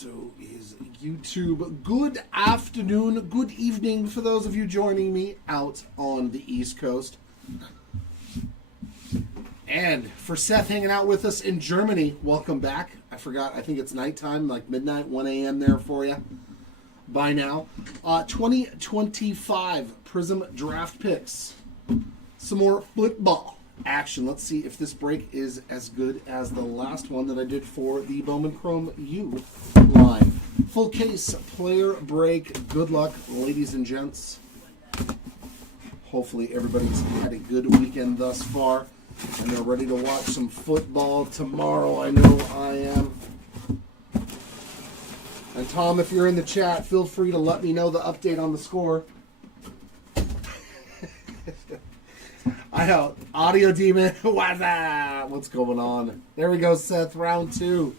So is YouTube. Good afternoon, good evening for those of you joining me out on the East Coast. And for Seth hanging out with us in Germany, welcome back. I forgot, I think it's nighttime, like midnight, 1 a.m. there for you by now. 2025 Prizm draft picks. Some more football action. Let's see if this break is as good as the last one that I did for the Bowman Chrome U line. Full case player break. Good luck, ladies and gents. Hopefully everybody's had a good weekend thus far and they're ready to watch some football tomorrow. I know I am. And Tom, if you're in the chat, feel free to let me know the update on the score. I know. Audio Demon. What's going on? There we go, Seth. Round 2.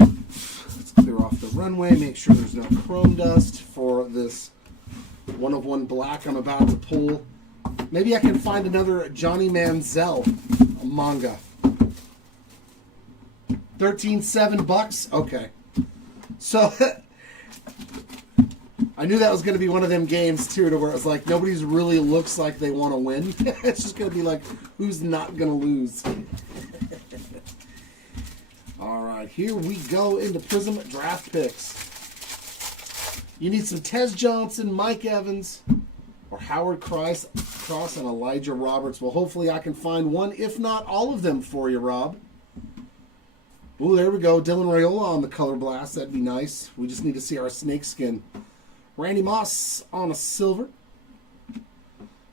Let's clear off the runway. Make sure there's no chrome dust for this 1/1 black I'm about to pull. Maybe I can find another Johnny Manziel manga. $13.7. Okay. So... I knew that was going to be one of them games, too, to where it was like, nobody's really looks like they want to win. It's just going to be like, who's not going to lose? All right, here we go into Prizm draft picks. You need some Tez Johnson, Mike Evans, or Howard Cross and Elijah Roberts. Well, hopefully I can find one, if not all of them for you, Rob. Ooh, there we go. Dylan Raiola on the Color Blast. That'd be nice. We just need to see our snakeskin. Randy Moss on a silver.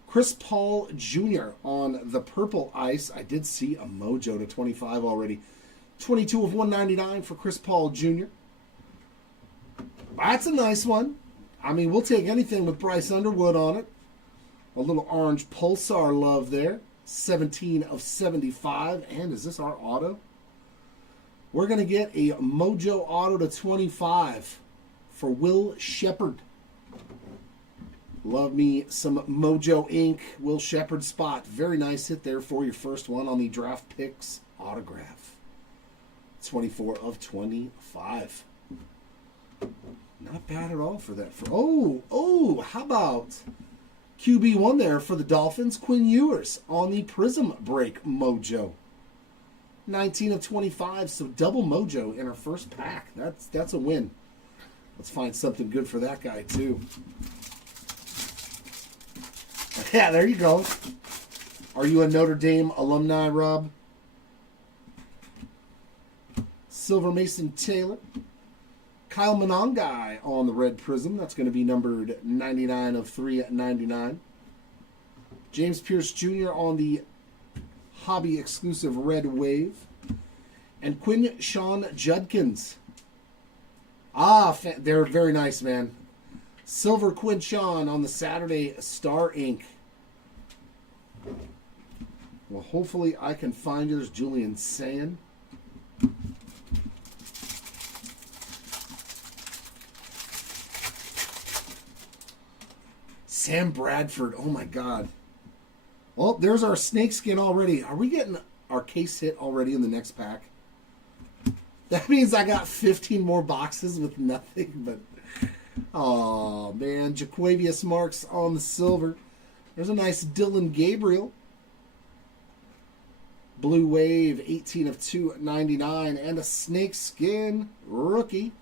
Chris Paul Jr. on the purple ice. I did see a mojo to 25 already. 22 of 199 for Chris Paul Jr. That's a nice one. I mean, we'll take anything with Bryce Underwood on it. A little orange pulsar love there. 17 of 75. And is this our auto? We're going to get a mojo auto to 25 for Will Shepard. Love me some Mojo Inc. Will Shepard spot. Very nice hit there for your first one on the draft picks autograph. 24 of 25. Not bad at all for that. How about QB1 there for the Dolphins? Quinn Ewers on the Prizm break mojo. 19 of 25, so double mojo in our first pack. That's a win. Let's find something good for that guy, too. Yeah, there you go. Are you a Notre Dame alumni, Rob? Silver Mason Taylor. Kyle Monangai on the red Prizm. That's going to be numbered 99 of 399. James Pierce Jr. on the hobby exclusive red wave. And Quinn Sean Judkins. They're very nice, man. Silver Quinn Sean on the Saturday Star Ink. Well, hopefully I can find yours, Julian Sand. Sam Bradford. Oh, my God. Well, there's our snakeskin already. Are we getting our case hit already in the next pack? That means I got 15 more boxes with nothing but... Oh, man. Jaquavius Marks on the silver. There's a nice Dylan Gabriel. Blue Wave, 18 of 299. And a snakeskin rookie.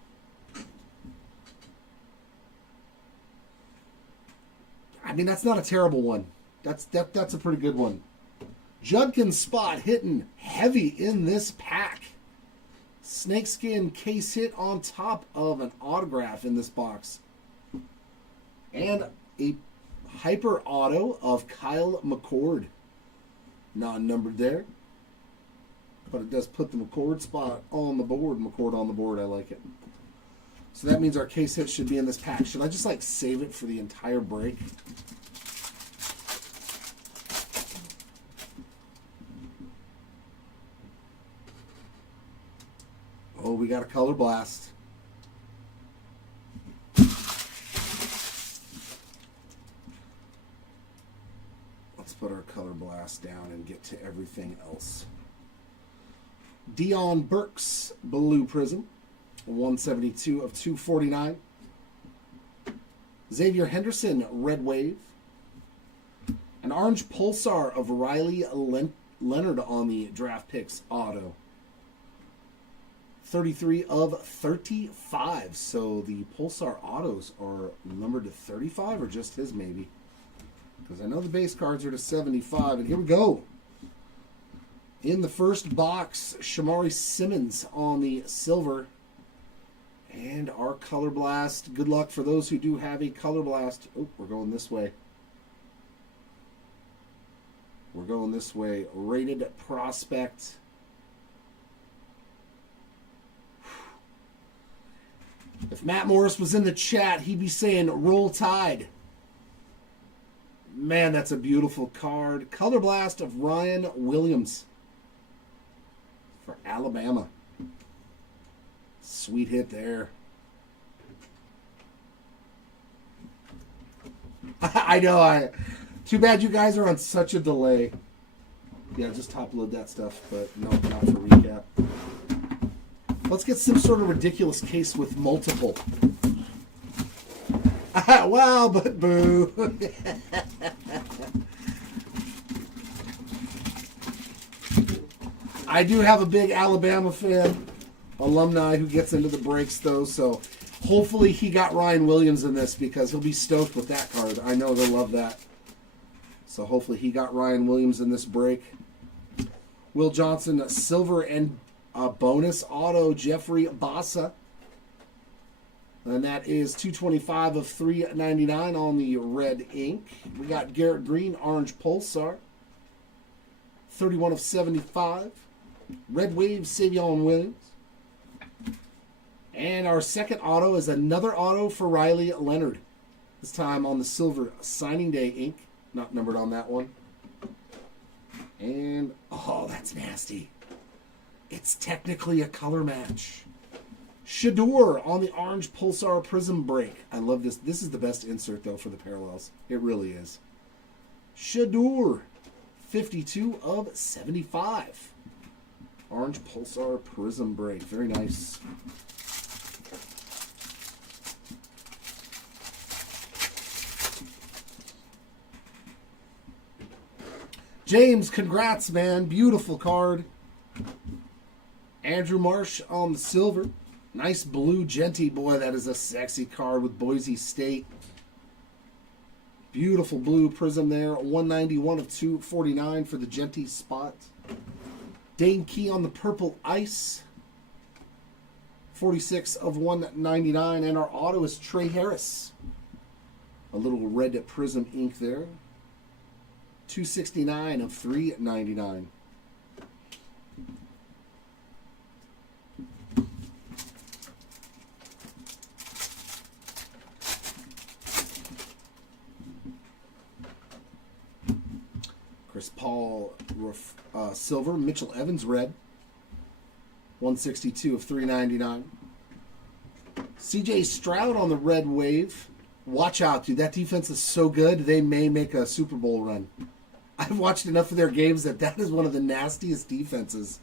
I mean, that's not a terrible one. That's a pretty good one. Judkins spot hitting heavy in this pack. Snakeskin case hit on top of an autograph in this box. And a hyper auto of Kyle McCord. Non-numbered there. But it does put the McCord spot on the board. McCord on the board, I like it. So that means our case hit should be in this pack. Should I just save it for the entire break? Oh, we got a color blast. Let's put our color blast down and get to everything else. Dion Burks, Blue Prizm. 172 of 249. Xavier Henderson, red wave. An orange pulsar of Riley Leonard on the draft picks auto. 33 of 35. So the pulsar autos are numbered to 35 or just his maybe. Because I know the base cards are to 75. And here we go. In the first box, Shamari Simmons on the silver. And our Color Blast. Good luck for those who do have a Color Blast. Oh, we're going this way. We're going this way. Rated Prospect. If Matt Morris was in the chat, he'd be saying, Roll Tide. Man, that's a beautiful card. Color Blast of Ryan Williams for Alabama. Sweet hit there. I know. Too bad you guys are on such a delay. Yeah, just top load that stuff, but no, not for recap. Let's get some sort of ridiculous case with multiple. Wow, but boo. I do have a big Alabama fan, alumni who gets into the breaks though, so hopefully he got Ryan Williams in this because he'll be stoked with that card. I know they'll love that. So hopefully he got Ryan Williams in this break. Will Johnson, silver and bonus auto, Jeffrey Bassa. And that is 225 of 399 on the red ink. We got Garrett Green, orange pulsar. 31 of 75. Red wave, Savion Williams. And our second auto is another auto for Riley Leonard. This time on the silver signing day ink. Not numbered on that one. And, oh, that's nasty. It's technically a color match. Shador on the orange Pulsar Prism break. I love this. This is the best insert, though, for the parallels. It really is. Shador, 52 of 75. Orange Pulsar Prism break. Very nice. James, congrats, man. Beautiful card. Andrew Marsh on the silver. Nice blue Genty. Boy, that is a sexy card with Boise State. Beautiful blue prism there. 191 of 249 for the Genty spot. Dane Key on the purple ice. 46 of 199. And our auto is Trey Harris. A little red prism ink there. 269 of 399. Chris Paul silver, Mitchell Evans red. 162 of 399. CJ Stroud on the red wave. Watch out, dude. That defense is so good, they may make a Super Bowl run. I've watched enough of their games that is one of the nastiest defenses.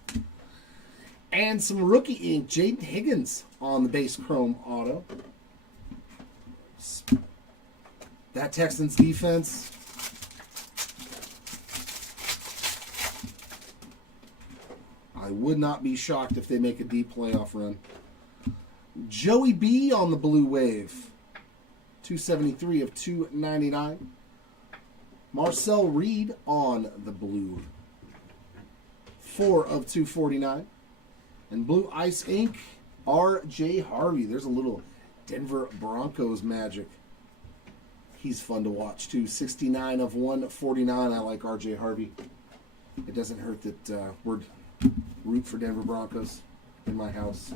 And some rookie ink. Jaden Higgins on the base chrome auto. That Texans defense. I would not be shocked if they make a deep playoff run. Joey B on the blue wave. 273 of 299. Marcel Reed on the blue. 4 of 249. And blue ice ink, R.J. Harvey. There's a little Denver Broncos magic. He's fun to watch too. 69 of 149. I like R.J. Harvey. It doesn't hurt that we're root for Denver Broncos in my house.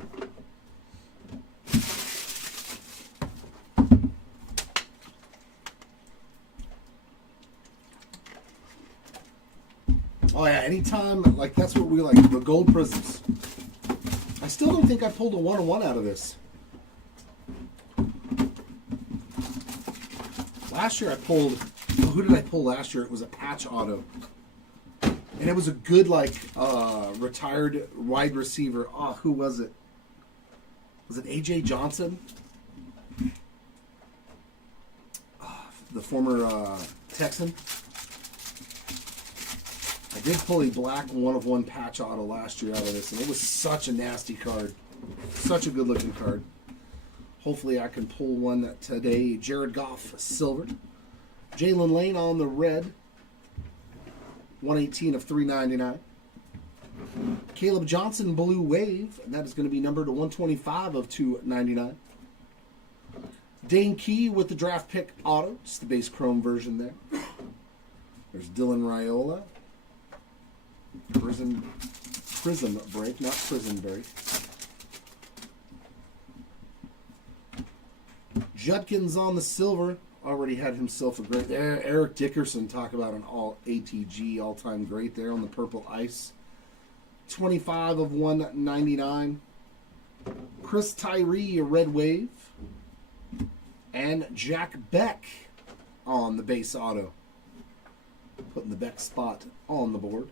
Oh yeah, anytime, like that's what we like, the gold prisms. I still don't think I pulled a 1-on-1 out of this. Last year I pulled, who did I pull last year? It was a patch auto. And it was a good, like, retired wide receiver. Oh, who was it? Was it A.J. Johnson? The former Texan. I did pull a black 1/1 patch auto last year out of this, and it was such a nasty card. Such a good looking card. Hopefully I can pull one today. Jared Goff, silver. Jalen Lane on the red. 118 of 399. Caleb Johnson, blue wave. And that is going to be numbered to 125 of 299. Dane Key with the draft pick auto. Just the base chrome version there. There's Dylan Raiola. Prizm break, not prison break. Judkins on the silver. Already had himself a great there. Eric Dickerson, talk about an all ATG all-time great there on the purple ice. 25 of 199. Chris Tyree, a red wave. And Jack Beck on the base auto. Putting the Beck spot on the board.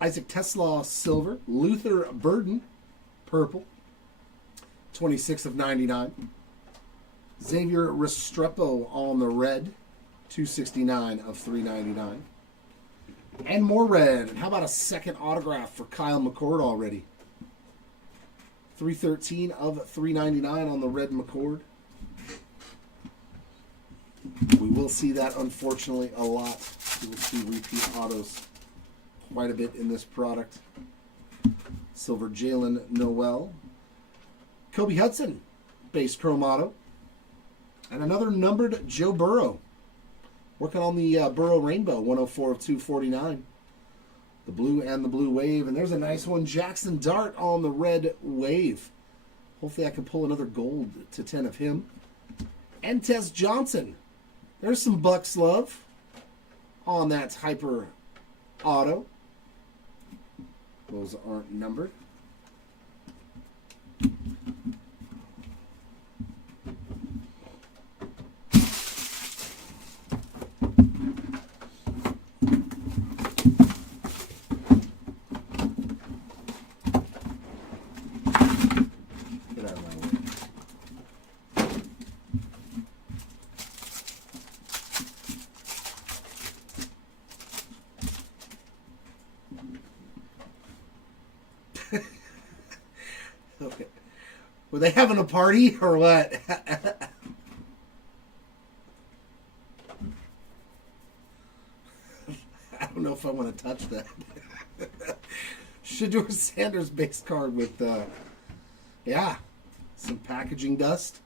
Isaac Tesla, silver. Luther Burden, purple. 26 of 99. Xavier Restrepo on the red. 269 of 399. And more red. And how about a second autograph for Kyle McCord already? 313 of 399 on the red McCord. We will see that, unfortunately, a lot. We will see repeat autos quite a bit in this product. Silver Jalen Noel. Kobe Hudson, base chrome auto. And another numbered Joe Burrow. Working on the Burrow Rainbow, 104 of 249. The blue and the blue wave. And there's a nice one, Jackson Dart on the red wave. Hopefully I can pull another gold to 10 of him. And Tess Johnson. There's some Bucks love on that Hyper auto. Those aren't numbered. Get out of my way. Okay. Were they having a party or what? I don't know if I want to touch that. Shedeur Sanders base card with, yeah, some packaging dust.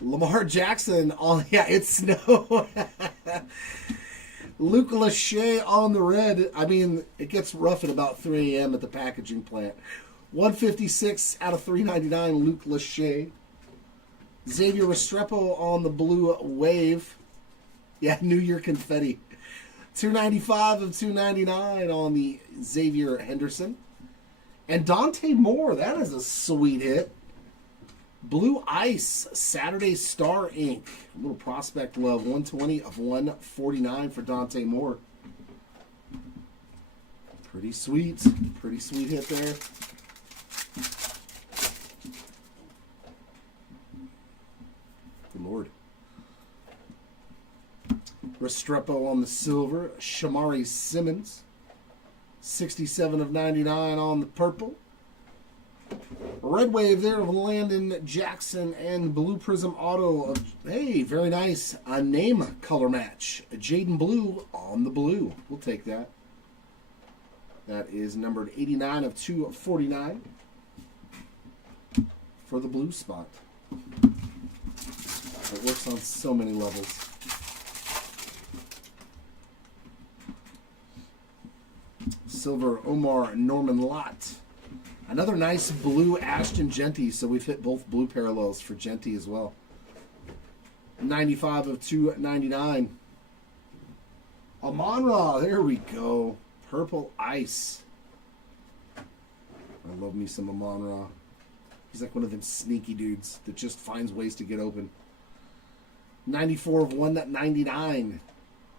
Lamar Jackson on, yeah, it's snow. Luke Lachey on the red. I mean, it gets rough at about 3 a.m. at the packaging plant. 156 out of 399, Luke Lachey. Xavier Restrepo on the blue wave. Yeah, New Year confetti. 295 of 299 on the Xavier Henderson. And Dante Moore, that is a sweet hit. Blue Ice, Saturday Star Ink. A little prospect love, 120 of 149 for Dante Moore. Pretty sweet hit there. Good Lord. Restrepo on the silver. Shamari Simmons. 67 of 99 on the purple. Red wave there of Landon Jackson and blue Prizm auto of, hey, very nice. A name color match. Jaden Blue on the blue. We'll take that. That is numbered 89 of 249 for the blue spot. It works on so many levels. Silver Omar Norman Lott. Another nice blue Ashton Genty, so we've hit both blue parallels for Genty as well. 95 of 299. Amon-Ra, there we go. Purple Ice. I love me some Amon-Ra. He's like one of them sneaky dudes that just finds ways to get open. 94 of 199.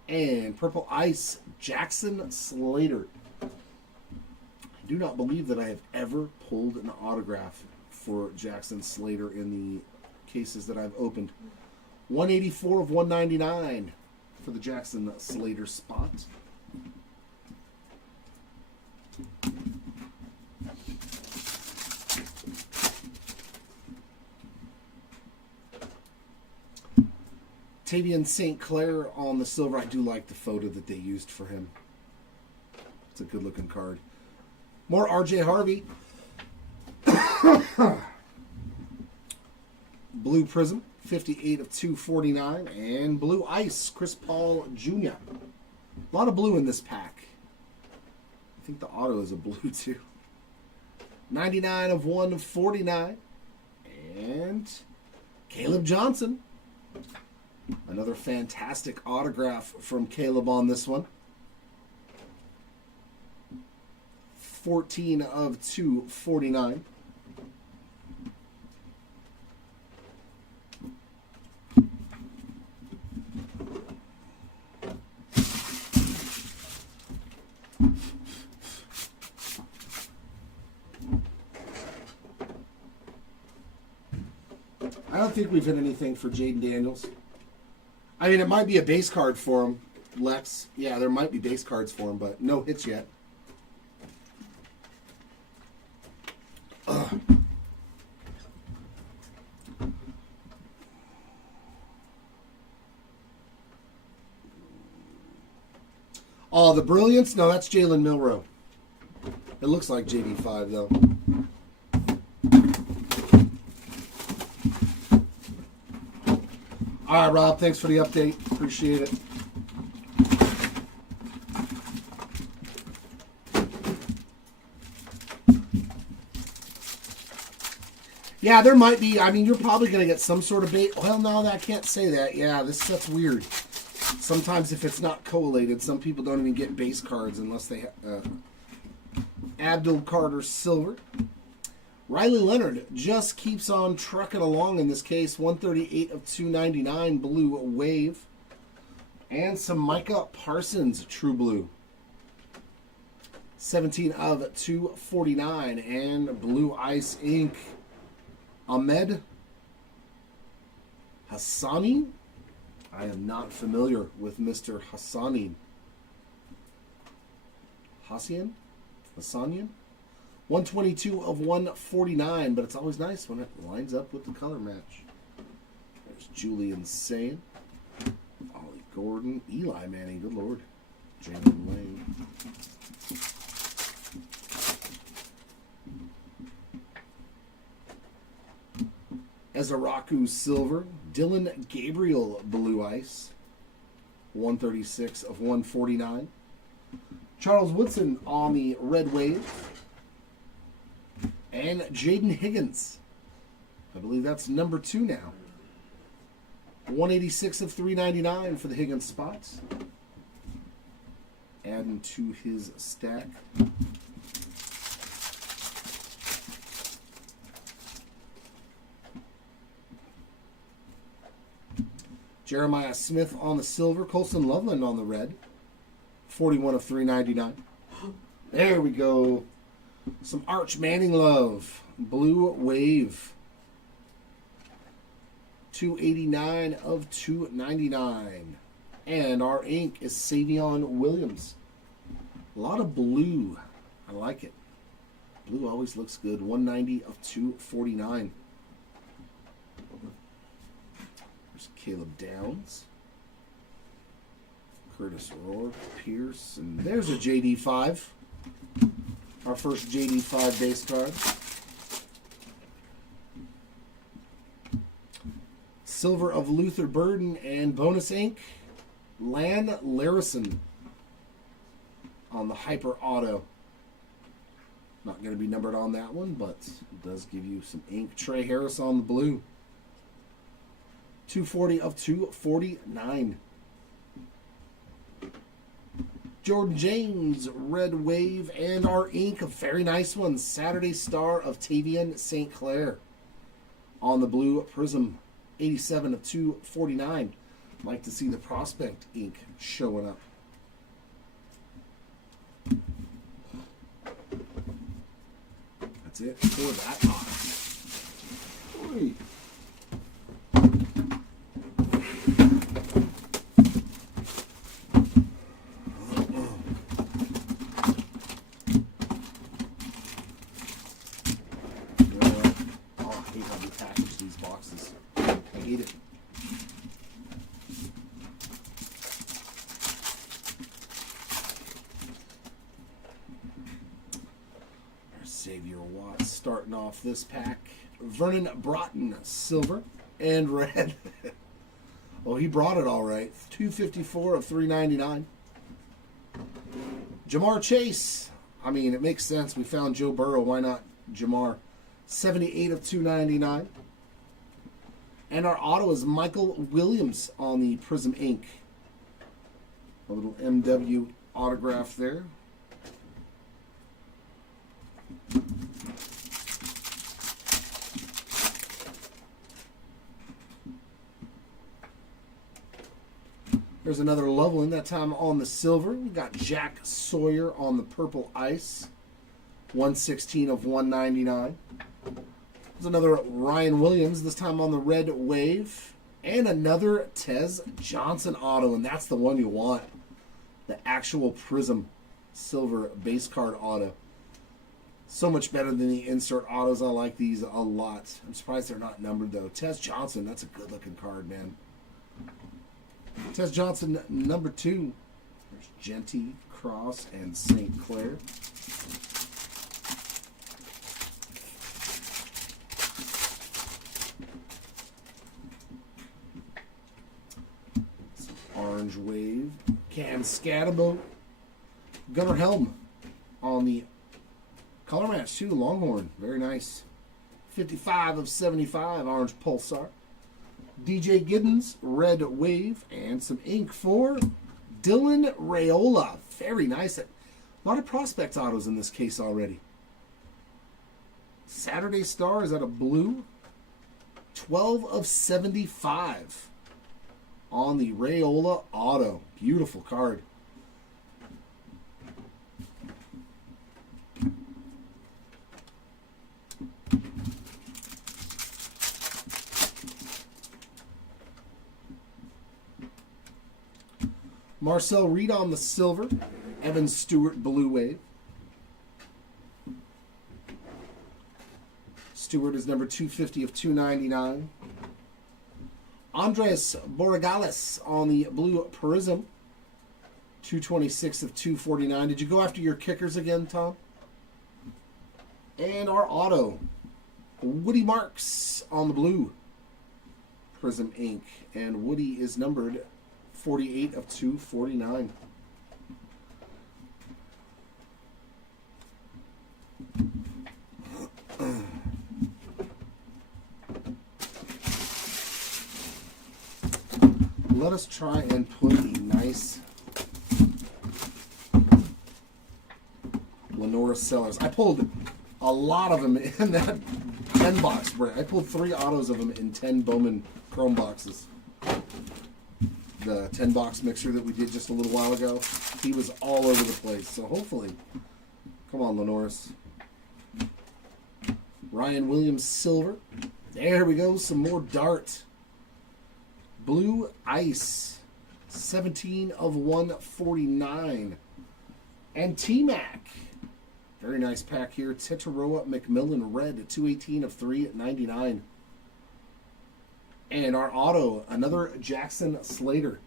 And Purple Ice, Jackson Slater. I do not believe that I have ever pulled an autograph for Jackson Slater in the cases that I've opened. 184 of 199 for the Jackson Slater spot. Tavian St. Clair on the silver. I do like the photo that they used for him. It's a good looking card. More RJ Harvey. Blue Prizm, 58 of 249. And Blue Ice, Chris Paul Jr. A lot of blue in this pack. I think the auto is a blue too. 99 of 149. And Caleb Johnson. Another fantastic autograph from Caleb on this one. 14 of 249. I don't think we've hit anything for Jaden Daniels. I mean, it might be a base card for him, Lex. Yeah, there might be base cards for him, but no hits yet. Ugh. Oh, the Brilliance? No, that's Jalen Milroe. It looks like JD5, though. All right, Rob, thanks for the update. Appreciate it. Yeah, there might be. I mean, you're probably going to get some sort of bait. Well, no, I can't say that. Yeah, that's weird. Sometimes if it's not collated, some people don't even get base cards unless they have Abdul Carter Silver. Riley Leonard just keeps on trucking along in this case. 138 of 299 Blue Wave. And some Micah Parsons True Blue. 17 of 249. And Blue Ice Ink. Ahmed Hassani. I am not familiar with Mr. Hassani. Hassanian? 122 of 149, but it's always nice when it lines up with the color match. There's Julian Sane, Ollie Gordon, Eli Manning, good lord, Jalen Lane. Ezaraku Silver, Dylan Gabriel Blue Ice, 136 of 149. Charles Woodson on the Red Wave. And Jaden Higgins. I believe that's number 2 now. 186 of 399 for the Higgins spots. Adding to his stack. Jeremiah Smith on the silver. Colson Loveland on the red. 41 of 399. There we go. Some Arch Manning love. Blue Wave. 289 of 299. And our ink is Savion Williams. A lot of blue. I like it. Blue always looks good. 190 of 249. There's Caleb Downs. Curtis Rohr, Pierce, and there's a JD5. Our first JD5 base card. Silver of Luther Burden and bonus ink. Lan Larison on the Hyper Auto. Not going to be numbered on that one, but it does give you some ink. Trey Harris on the blue. 240 of 249. Jordan James, Red Wave, and our ink, a very nice one. Saturday Star of Tavian St. Clair on the Blue Prizm. 87 of 249. Like to see the prospect ink showing up. That's it for that box. Oy. Oh, I hate how they package these boxes. I hate it. Xavier Watts starting off this pack. Vernon Broughton, silver and red. Oh, he brought it all right. 254 of 399. Jamar Chase. I mean, it makes sense. We found Joe Burrow. Why not Jamar? 78 of 299. And our auto is Michael Williams on the Prizm ink. A little MW autograph there. There's another Loveland, that time on the silver. We got Jack Sawyer on the purple ice. 116 of 199. There's another Ryan Williams, this time on the red wave. And another Tez Johnson auto, and that's the one you want. The actual Prizm silver base card auto. So much better than the insert autos. I like these a lot. I'm surprised they're not numbered, though. Tez Johnson, that's a good-looking card, man. Tez Johnson, number 2. There's Genty, Cross, and St. Clair. Some orange wave. Cam Scatabo. Gunnar Helm on the color match, too. Longhorn. Very nice. 55 of 75. Orange Pulsar. DJ Giddens, red wave, and some ink for Dylan Raiola. Very nice. A lot of prospect autos in this case already. Saturday Star, is that a blue? 12 of 75 on the Raiola auto. Beautiful card. Marcel Reed on the silver. Evan Stewart, blue wave. Stewart is number 250 of 299. Andres Borregales on the blue Prizm. 226 of 249. Did you go after your kickers again, Tom? And our auto. Woody Marks on the blue Prizm ink. And Woody is numbered 48 of 249. Let us try and put a nice Lenora Sellers. I pulled a lot of them in that 10 box break. I pulled 3 autos of them in 10 Bowman Chrome boxes. The 10 box mixer that we did just a little while ago, he was all over the place. So hopefully, come on, Lenoris. Ryan Williams, silver. There we go, some more Dart. Blue Ice, 17 of 149. And T-Mac. Very nice pack here. Tetaroa McMillan, red, 218 of 399. And our auto, another Jackson Slater.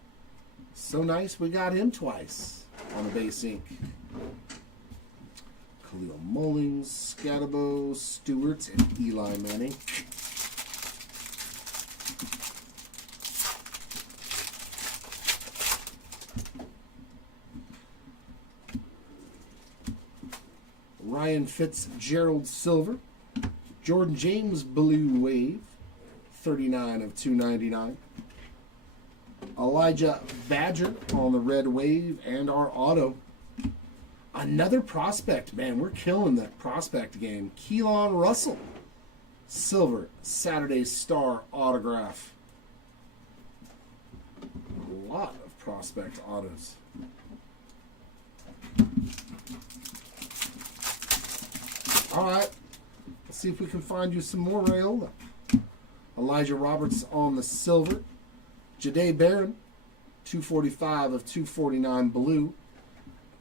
So nice, we got him twice on the base ink. Khalil Mullings, Scatabo, Stewart, and Eli Manning. Ryan Fitzgerald, silver. Jordan James, blue wave. 39 of 299. Elijah Badger on the red wave and our auto. Another prospect. Man, we're killing the prospect game. Keelan Russell. Silver Saturday Star autograph. lot of prospect autos. All right. Let's see if we can find you some more Rayola. Elijah Roberts on the silver. Jahdae Barron, 245 of 249 blue.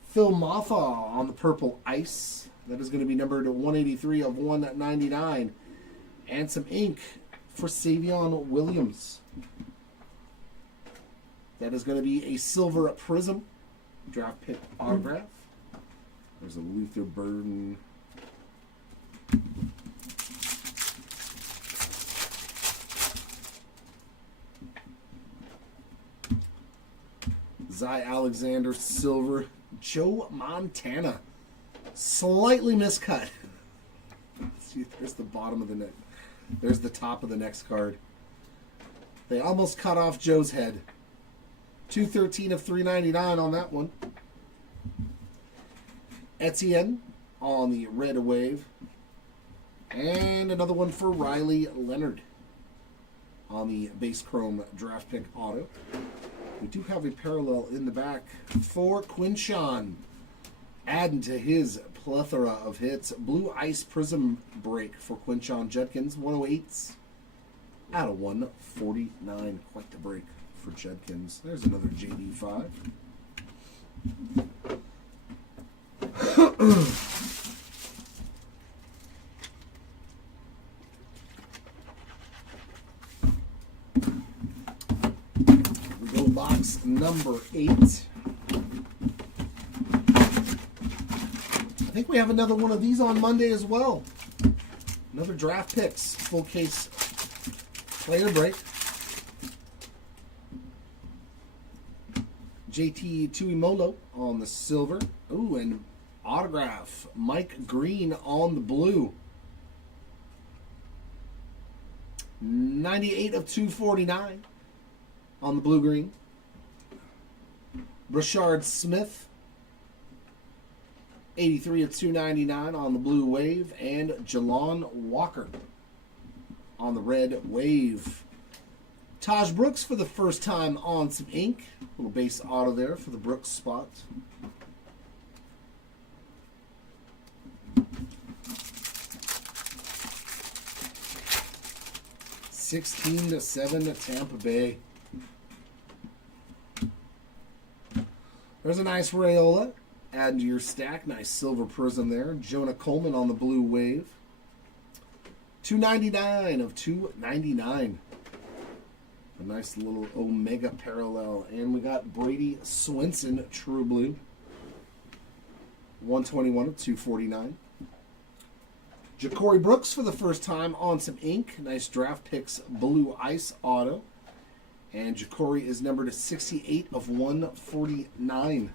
Phil Maffa on the purple ice. That is going to be numbered 183 of 199. And some ink for Savion Williams. That is going to be a silver Prizm draft pick autograph. There's a Luther Burden. Zy Alexander silver. Joe Montana. Slightly miscut. See, there's the bottom of the neck. There's the top of the next card. They almost cut off Joe's head. 213 of 399 on that one. Etienne on the red wave. And another one for Riley Leonard on the base chrome draft pick auto. We do have a parallel in the back for Quinshawn. Adding to his plethora of hits. Blue Ice Prizm break for Quinshawn Judkins. 108s out of 149. Quite the break for Judkins. There's another JD5. We go box number 8. I think we have another one of these on Monday as well. Another draft picks full case player break. JT Tuimolo on the silver. Ooh, and autograph Mike Green on the blue. 98 of 249 on the blue green. Brashard Smith. 83 of 299 on the blue wave. And Jalon Walker on the red wave. Taj Brooks for the first time on some ink. Little base auto there for the Brooks spot. $16-7 to Tampa Bay. There's a nice Rayola. Add to your stack. Nice silver Prizm there. Jonah Coleman on the blue wave. $2.99 of $2.99. A nice little Omega parallel. And we got Brady Swinson, True Blue. 121 of 249. Ja'Cory Brooks for the first time on some ink. Nice draft picks blue ice auto. And Ja'Cory is numbered to 68 of 149.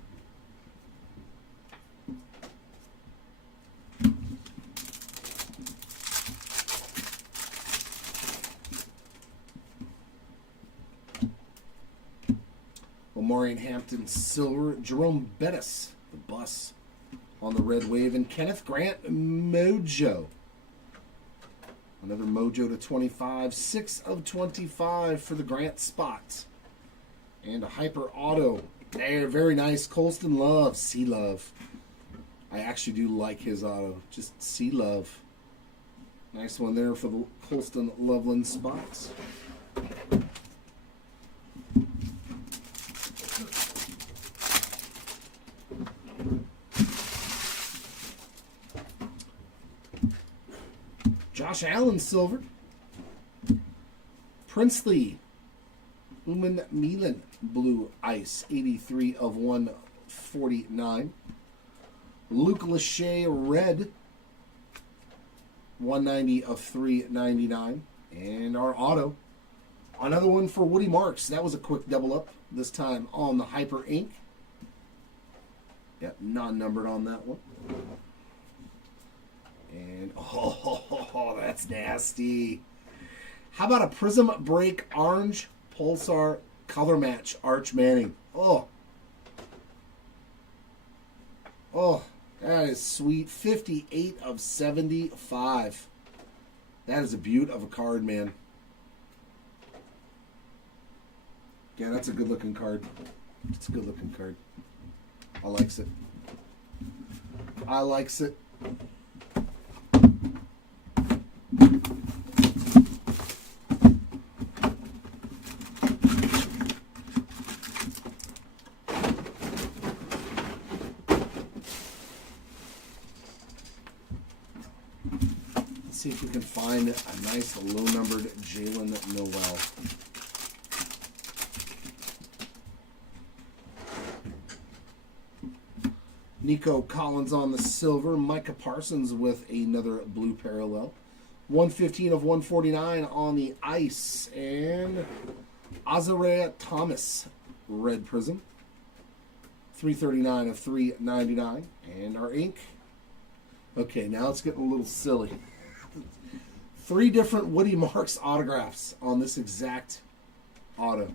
Omarion Hampton silver. Jerome Bettis, the bus on the red wave. And Kenneth Grant Mojo. Another Mojo to 25. 6 of 25 for the Grant spot. And a hyper auto. There, very nice. Colston Love. Sea Love. I actually do like his auto. Just Sea Love. Nice one there for the Colston Loveland spots. Josh Allen silver. Princely Uman Milan blue ice. 83 of 149. Luke Lachey red. 190 of 399. And our auto. Another one for Woody Marks. That was a quick double up. This time on the Hyper Ink. Yep, non-numbered on that one. And, oh, that's nasty. How about a Prizm Break Orange Pulsar Color Match Arch Manning? Oh, that is sweet. 58 of 75. That is a beaut of a card, man. Yeah, that's a good looking card. It's a good looking card. I likes it. I likes it. See if we can find a nice low-numbered Jalen Noel. Nico Collins on the silver. Micah Parsons with another blue parallel. 115 of 149 on the ice. And Azariah Thomas, red prism. 339 of 399. And our ink. Okay, now it's getting a little silly. 3 different Woody Marks autographs on this exact auto.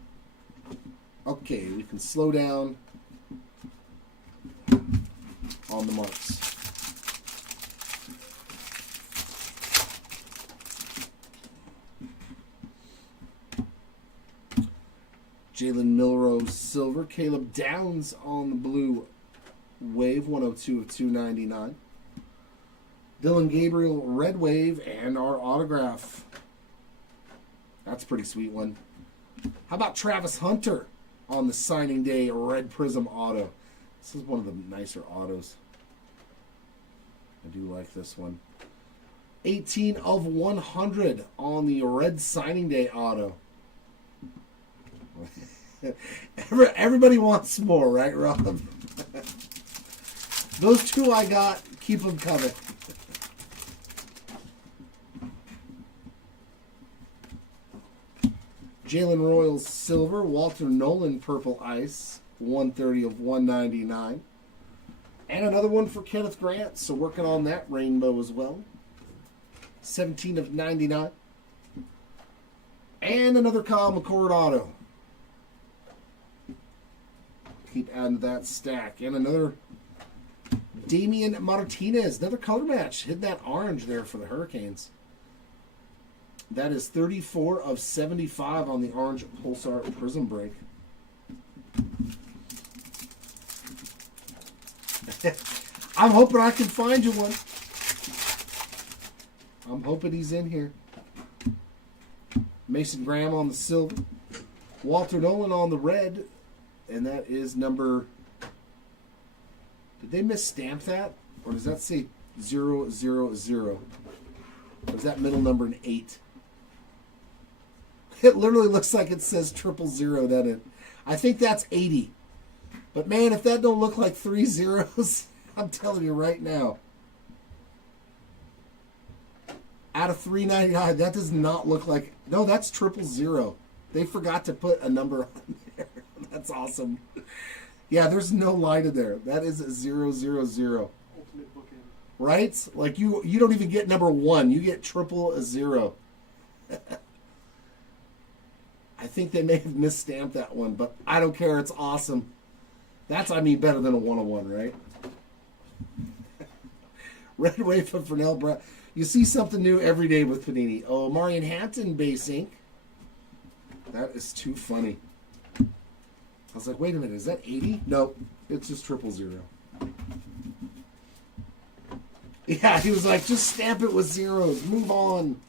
Okay, we can slow down on the marks. Jalen Milroe silver. Caleb Downs on the blue wave, 102 of 299. Dylan Gabriel, red wave, and our autograph. That's a pretty sweet one. How about Travis Hunter on the signing day red prism auto? This is one of the nicer autos. I do like this one. 18 of 100 on the red signing day auto. Everybody wants more, right, Rob? Those 2 I got, keep them coming. Jalen Royals silver, Walter Nolan purple ice, 130 of 199. And another one for Kenneth Grant, so working on that rainbow as well. 17 of 99. And another Kyle McCord auto. Keep adding to that stack. And another Damian Martinez, another color match. Hit that orange there for the Hurricanes. That is 34 of 75 on the orange Pulsar Prism break. I'm hoping I can find you one. I'm hoping he's in here. Mason Graham on the silver. Walter Nolan on the red. And that is number... Did they misstamp that? Or does that say 000? Or is that middle number an 8? It literally looks like it says 000, doesn't it? I think that's 80. But man, if that don't look like 3 zeros, I'm telling you right now. Out of 399, that does not look like... No, that's 000. They forgot to put a number on there. That's awesome. Yeah, there's no line in there. That is 000. Ultimate bookend. Right? Like you don't even get number 1. You get 000. I think they may have misstamped that one, but I don't care. It's awesome. That's, I mean, better than a 101, right? Red wave of Fernell Brown. You see something new every day with Panini. Oh, Marian Hampton base ink. That is too funny. I was like, wait a minute, is that 80? Nope, it's just 000. Yeah, he was like, just stamp it with zeros. Move on.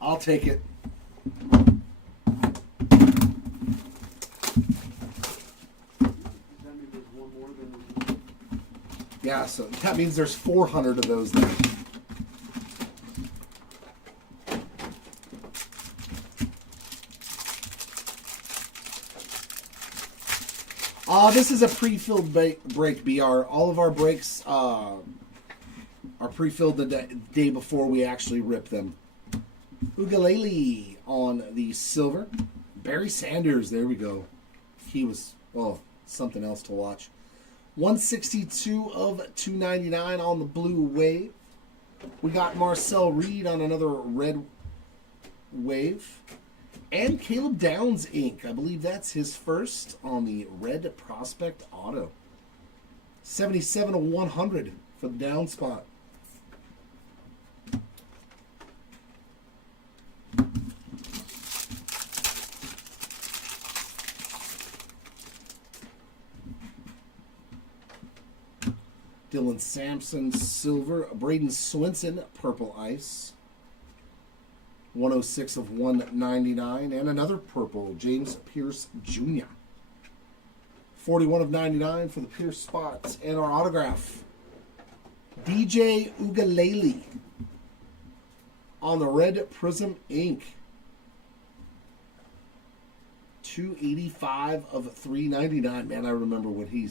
I'll take it. Yeah, so that means there's 400 of those then. This is a pre-filled break, BR. All of our breaks are pre-filled the day before we actually rip them. Ugalele on the silver. Barry Sanders, there we go. He was, well, something else to watch. 162 of 299 on the blue wave. We got Marcel Reed on another red wave. And Caleb Downs ink. I believe that's his first on the red prospect auto. 77 of 100 for the down spot. Dylan Sampson, silver. Braden Swinson, purple ice. 106 of 199. And another purple, James Pierce Jr. 41 of 99 for the Pierce spots. And our autograph, DJ Ugalele on the red Prizm ink. 285 of 399. Man, I remember when he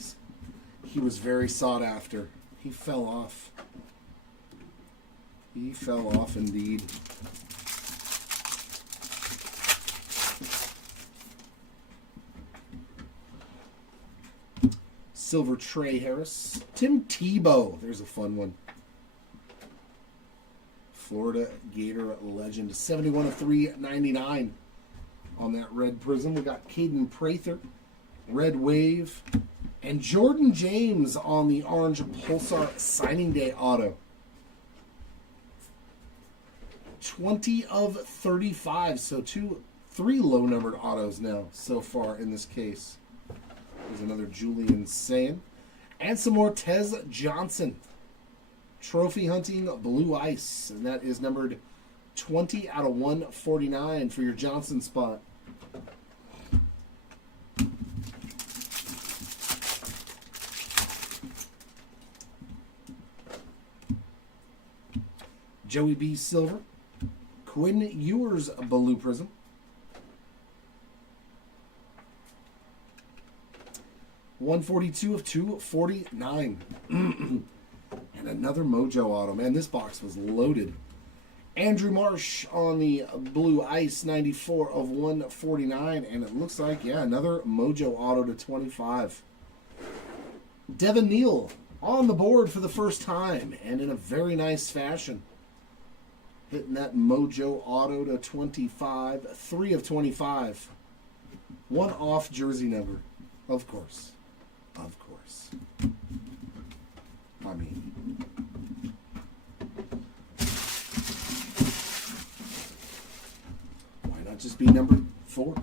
was very sought after. He fell off. He fell off indeed. Silver Trey Harris. Tim Tebow. There's a fun one. Florida Gator legend. 71 of 399 on that red Prizm. We got Caden Prather, red wave, and Jordan James on the orange Pulsar signing day auto. 20 of 35. So three low numbered autos now so far in this case. There's another Julian Sayin. And some more Tez Johnson. Trophy hunting blue ice. And that is numbered 20 out of 149 for your Johnson spot. Joey B. Silver. Quinn Ewers blue Prizm. $142 of 249. And another Mojo auto. Man, this box was loaded. Andrew Marsh on the blue ice, 94 of 149. And it looks like, yeah, another Mojo auto to 25. Devin Neal on the board for the first time and in a very nice fashion. Hitting that Mojo auto to 25. 3 of 25. One off jersey number. Of course. Of course. I mean, why not just be number 4?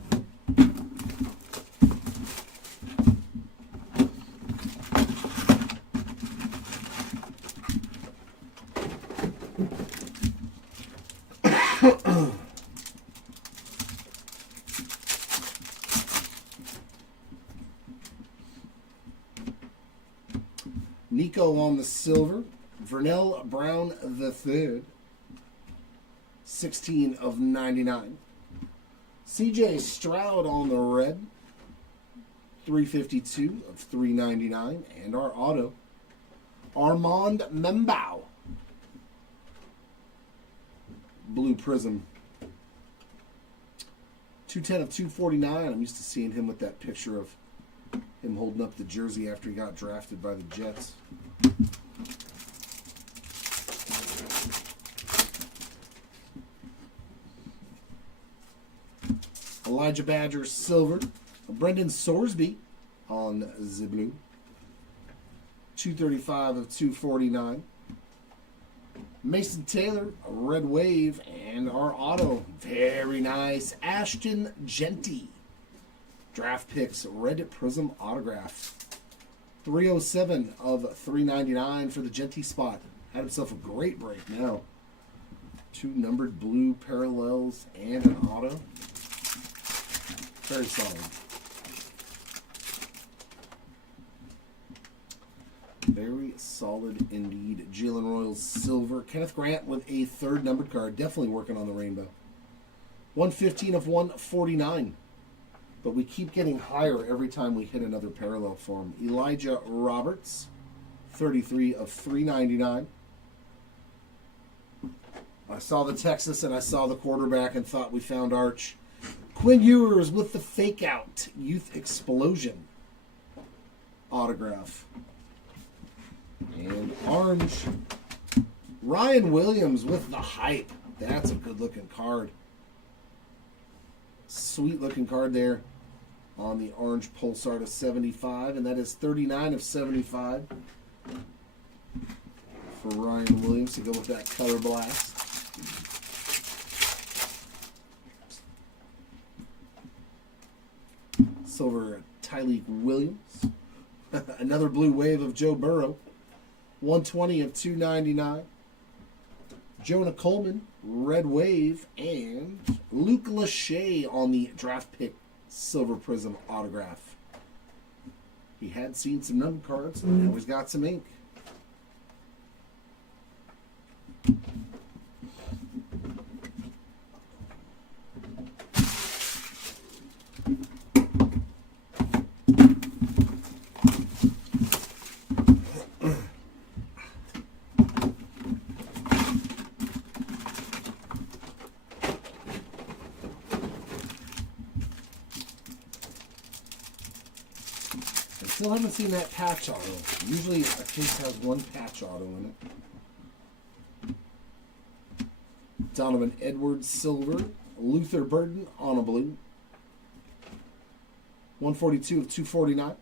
Nico on the silver. Vernell Brown III. 16 of 99. CJ Stroud on the red. 352 of 399. And our auto, Armand Membao. Blue Prizm. 210 of 249. I'm used to seeing him with that picture of him holding up the jersey after he got drafted by the Jets. Elijah Badger silver. Brendan Sorsby on the blue. 235 of 249. Mason Taylor, a red wave, and our auto. Very nice. Ashton Genty. Draft picks, red Prizm autograph. 307 of 399 for the Genty spot. Had himself a great break now. 2 numbered blue parallels and an auto. Very solid. Very solid indeed. Jalen Royals silver. Kenneth Grant with a 3rd numbered card. Definitely working on the rainbow. 115 of 149. But we keep getting higher every time we hit another parallel form. Elijah Roberts, 33 of 399. I saw the Texas and I saw the quarterback and thought we found Arch. Quinn Ewers with the fake out Youth Explosion autograph. And orange, Ryan Williams with the hype. That's a good looking card. Sweet looking card there on the orange Pulsar to 75, and that is 39 of 75 for Ryan Williams to go with that color blast. Silver Tyleek Williams. Another blue wave of Joe Burrow. 120 of 299. Jonah Coleman, red wave, and Luke Lachey on the draft pick silver prism autograph. He had seen some number cards, and now he's got some ink. Still haven't seen that patch auto. Usually a case has one patch auto in it. Donovan Edwards, silver. Luther Burden on a blue. 142 of 249.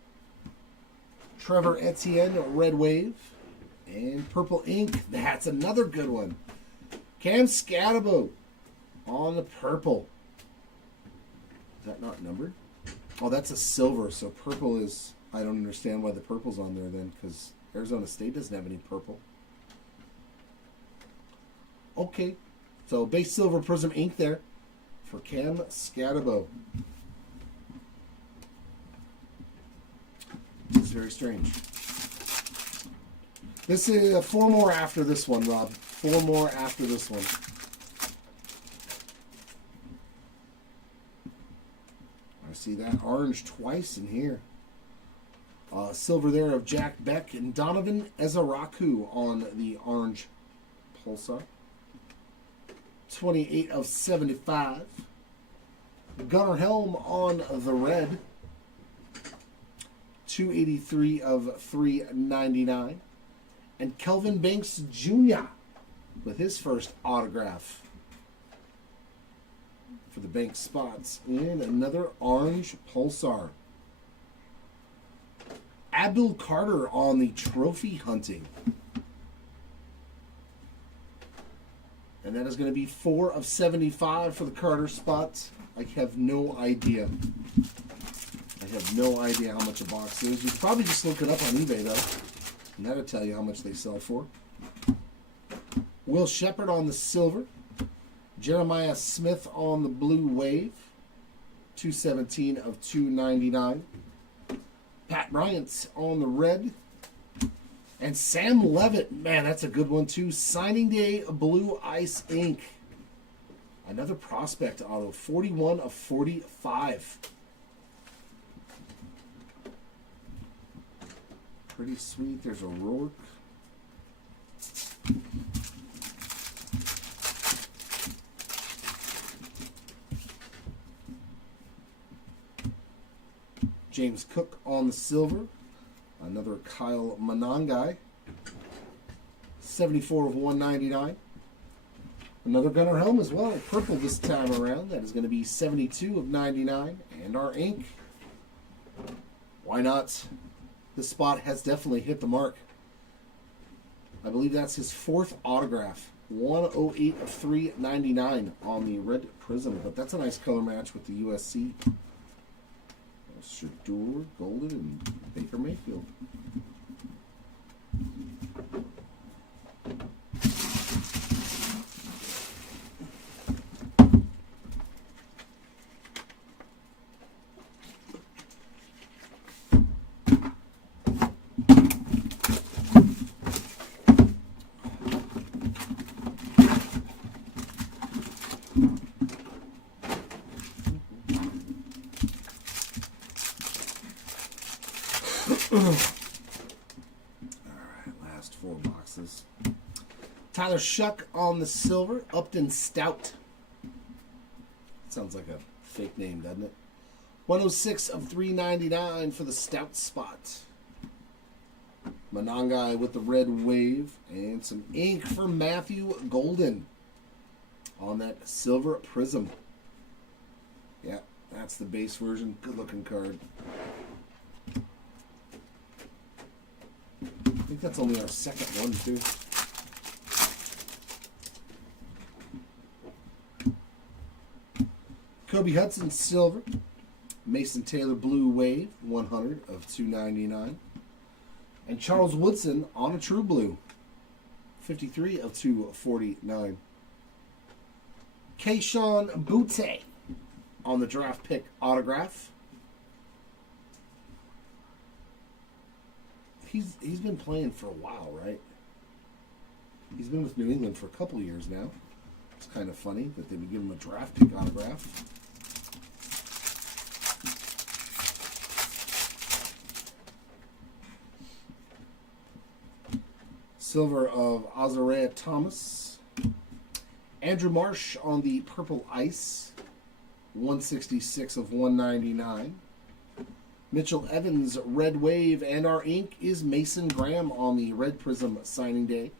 Trevor Etienne, red wave. And purple ink. That's another good one. Cam Scatterbo on the purple. Is that not numbered? Oh, that's a silver, so purple is... I don't understand why the purple's on there then, because Arizona State doesn't have any purple. Okay, so base silver prism ink there for Cam Scatterbo. This is very strange. This is 4 more after this one, Rob. 4 more after this one. I see that orange twice in here. Silver there of Jack Beck and Donovan Ezaraku on the orange Pulsar. 28 of 75. Gunnar Helm on the red. 283 of 399. And Kelvin Banks Jr. with his first autograph for the Banks spots. And another orange Pulsar. Abdul Carter on the trophy hunting. And that is going to be 4 of 75 for the Carter spots. I have no idea. I have no idea how much a box is. You could probably just look it up on eBay, though. And that'll tell you how much they sell for. Will Shepard on the silver. Jeremiah Smith on the blue wave. 217 of 299. Pat Bryant's on the red. And Sam Levitt, man, that's a good one too. Signing Day Blue Ice Ink. Another prospect auto, 41 of 45. Pretty sweet. There's a Rourke. James Cook on the silver. Another Kyle Monangai. 74 of 199. Another Gunnar Helm as well. Purple this time around. That is going to be 72 of 99. And our ink. Why not? This spot has definitely hit the mark. I believe that's his 4th autograph. 108 of 399 on the red Prizm. But that's a nice color match with the USC. Shador, Golden, and Baker Mayfield. Alright, last 4 boxes. Tyler Shuck on the silver. Upton Stout. Sounds like a fake name, doesn't it? 106 of 399 for the Stout spot. Monangai with the red wave. And some ink for Matthew Golden on that silver Prizm. Yeah, that's the base version. Good looking card. I think that's only our 2nd one, too. Kobe Hudson, silver. Mason Taylor, blue wave, 100 of 299. And Charles Woodson on a true blue. 53 of 249. Keyshawn Butte on the draft pick autograph. He's been playing for a while, right? He's been with New England for a couple of years now. It's kind of funny that they would give him a draft pick autograph. Silver of Azariah Thomas. Andrew Marsh on the purple ice. 166 of 199. Mitchell Evans, red wave, and our ink is Mason Graham on the red Prizm signing day.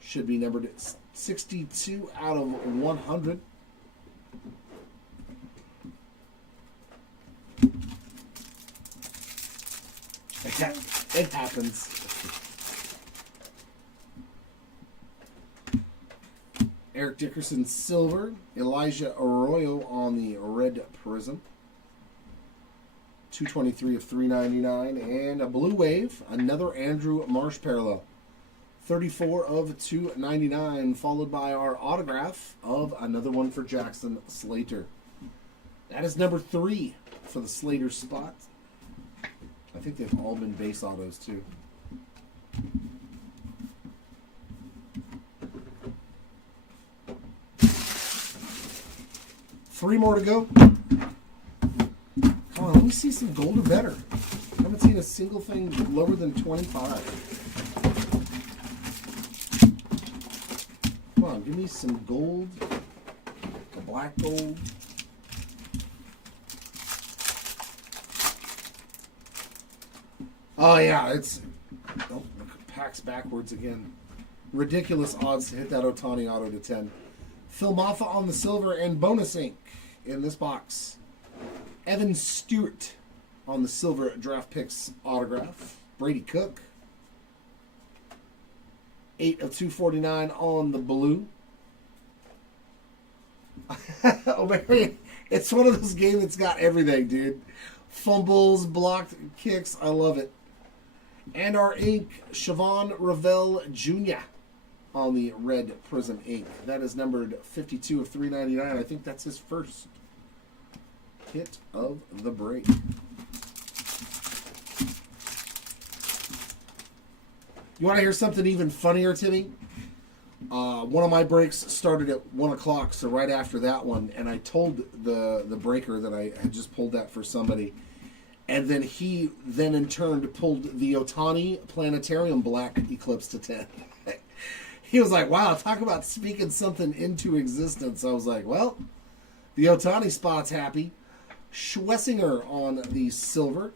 Should be numbered 62 out of 100. It happens. Eric Dickerson, silver. Elijah Arroyo on the red Prizm. 223 of 399. And a blue wave, another Andrew Marsh parallel. 34 of 299, followed by our autograph of another one for Jackson Slater. That is number 3 for the Slater spot. I think they've all been base autos too. Three more to go. Come on, let me see some gold or better. I haven't seen a single thing lower than 25. Come on, give me some gold. The black gold. Oh yeah, it's packs backwards again. Ridiculous odds to hit that Ohtani auto to 10. Phil Maffa on the silver and bonus ink in this box. Evan Stewart on the silver draft picks autograph. Brady Cook. 8 of 249 on the blue. Oh man, it's one of those games that's got everything, dude. Fumbles, blocked kicks, I love it. And our ink, Siobhan Ravel Jr. on the red Prizm ink. That is numbered 52 of 399. I think that's his first hit of the break. You want to hear something even funnier, Timmy? One of my breaks started at 1 o'clock, so right after that one, and I told the breaker that I had just pulled that for somebody. And then he in turn pulled the Ohtani Planetarium Black Eclipse to 10. He was like, wow, talk about speaking something into existence. I was like, well, the Ohtani spot's happy. Schwessinger on the silver.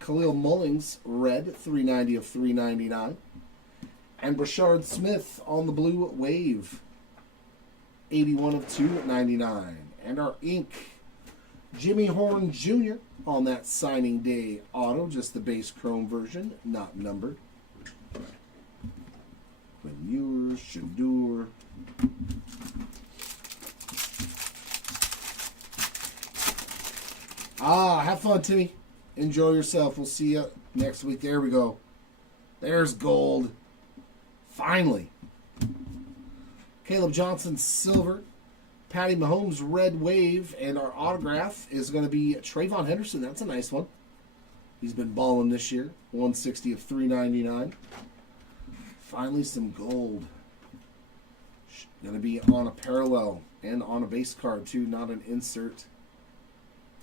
Khalil Mullings, red, 390 of 399. And Brashard Smith on the blue wave, 81 of 299. And our ink, Jimmy Horn Jr. on that signing day auto, just the base chrome version, not numbered. Quinn Shadur. Have fun, Timmy. Enjoy yourself. We'll see you next week. There we go. There's gold. Finally. Caleb Johnson, silver. Patty Mahomes, red wave. And our autograph is going to be Trayvon Henderson. That's a nice one. He's been balling this year. 160 of 399. Finally, some gold. Going to be on a parallel and on a base card, too, not an insert.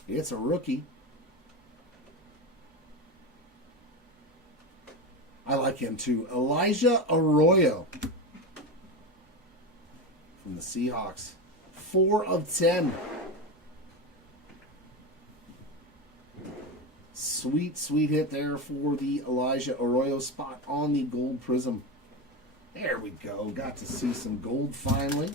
It's a rookie. I like him, too. Elijah Arroyo from the Seahawks. 4 of 10. Sweet, sweet hit there for the Elijah Arroyo spot on the gold Prizm. There we go. Got to see some gold finally.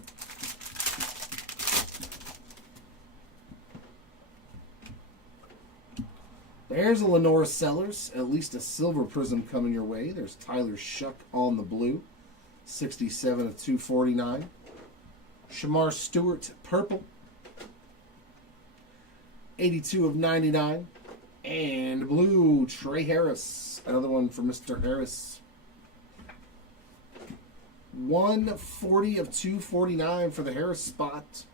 There's a Lenore Sellers, at least a silver Prizm coming your way. There's Tyler Shuck on the blue, 67 of 249. Shamar Stewart, purple, 82 of 99. And blue, Trey Harris. Another one for Mr. Harris. 140 of 249 for the Harris spot.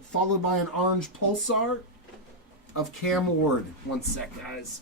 Followed by an orange Pulsar of Cam Ward. One sec, guys.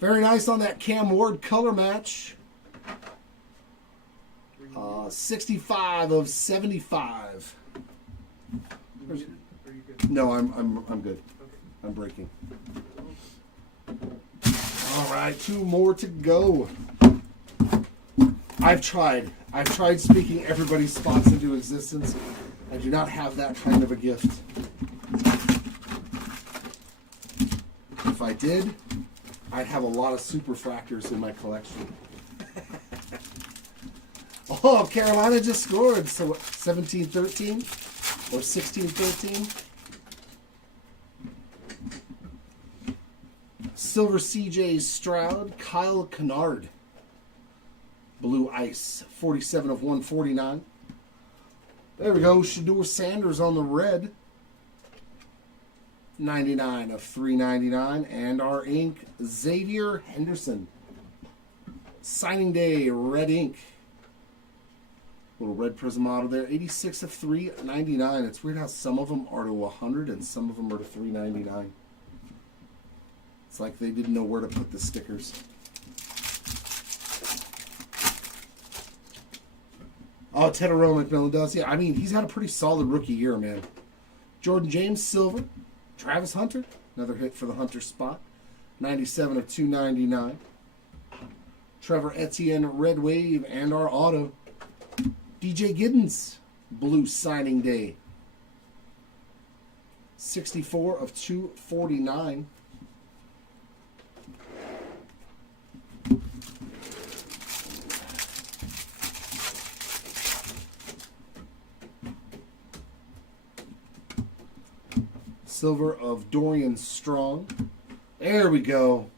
Very nice on that Cam Ward color match. 65 of 75. Are you good? No, I'm good. Okay. I'm breaking. All right, 2 more to go. I've tried speaking everybody's spots into existence. I do not have that kind of a gift. If I did, I'd have a lot of superfractors in my collection. Oh, Carolina just scored. So 17-13 or 16-13. Silver CJ Stroud, Kyle Kennard. Blue Ice, 47 of 149. There we go. Shedeur Sanders on the red. 99 of 399. And our ink, Xavier Henderson. Signing day, red ink. Little red Prizm auto there. 86 of 399. It's weird how some of them are to 100 and some of them are to 399. It's like they didn't know where to put the stickers. Oh, Tedero McMillan does. Yeah, I mean, he's had a pretty solid rookie year, man. Jordan James, silver. Travis Hunter, another hit for the Hunter spot. 97 of 299. Trevor Etienne, red wave, and our auto. DJ Giddens, blue signing day. 64 of 249. Silver of Dorian Strong. There we go.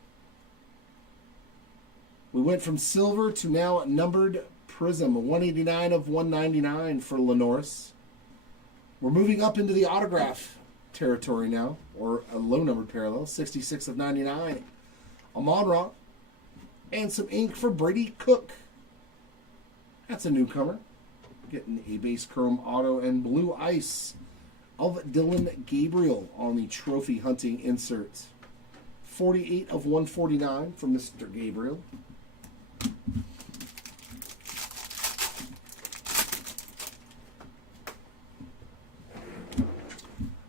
We went from silver to now numbered Prizm. 189 of 199 for Lenoris. We're moving up into the autograph territory now, or a low numbered parallel. 66 of 99. Amon-Ra. And some ink for Brady Cook. That's a newcomer. Getting a base chrome auto and blue ice of Dylan Gabriel on the trophy hunting insert. 48 of 149 from Mr. Gabriel.